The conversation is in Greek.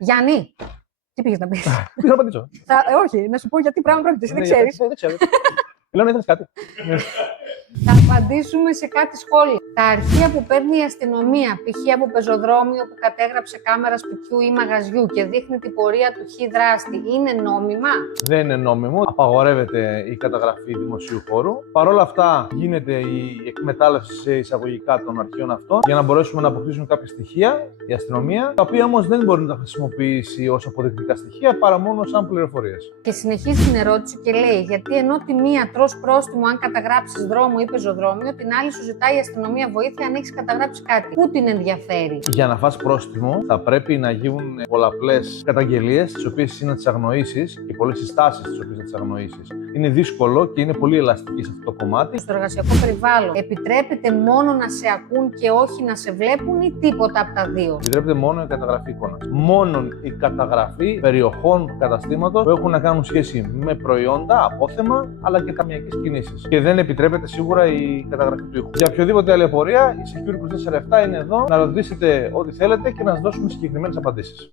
Γιάννη, τι πήγες να πεις? Τι να απαντήσω. Όχι, να σου πω γιατί πράγμα πρόκειται, εσύ δεν ξέρεις. Δεν ξέρω. Λέω να ήθελες κάτι. Θα απαντήσουμε σε κάτι σχόλιο. Τα αρχεία που παίρνει η αστυνομία, π.χ. από πεζοδρόμιο που κατέγραψε κάμερα σπιτιού ή μαγαζιού και δείχνει την πορεία του χ δράστη, είναι νόμιμα? Δεν είναι νόμιμο. Απαγορεύεται η καταγραφή δημοσίου χώρου. Παρ' όλα αυτά, γίνεται η εκμετάλλευση σε εισαγωγικά των αρχείων αυτών για να μπορέσουμε να αποκτήσουμε κάποια στοιχεία, η αστυνομία, τα οποία όμως δεν μπορεί να τα χρησιμοποιήσει ως αποδεικτικά στοιχεία παρά μόνο σαν πληροφορίες. Και συνεχίζει την ερώτηση και λέει: γιατί ενώ τη μία τρως πρόστιμο αν καταγράψεις δρόμο ή πεζοδρόμιο, την άλλη σου ζητάει η αστυνομία βοήθεια αν έχεις καταγράψει κάτι. Πού την ενδιαφέρει? Για να φας πρόστιμο, θα πρέπει να γίνουν πολλαπλές καταγγελίες, τις οποίες είναι να τις αγνοήσεις και πολλές συστάσεις, τις οποίες να τις αγνοήσεις. Είναι δύσκολο και είναι πολύ ελαστική σε αυτό το κομμάτι. Στο εργασιακό περιβάλλον, επιτρέπεται μόνο να σε ακούν και όχι να σε βλέπουν ή τίποτα από τα δύο? Επιτρέπεται μόνο η καταγραφή εικόνας. Μόνο η καταγραφή περιοχών του καταστήματος που έχουν να κάνουν σχέση με προϊόντα, απόθεμα αλλά και ταμιακές κινήσεις. Και δεν επιτρέπεται σίγουρα η καταγραφή του ήχου. Για οποιοδήποτε άλλη απορία, η Security 24/7 είναι εδώ να ρωτήσετε ό,τι θέλετε και να σας δώσουμε συγκεκριμένες απαντήσεις.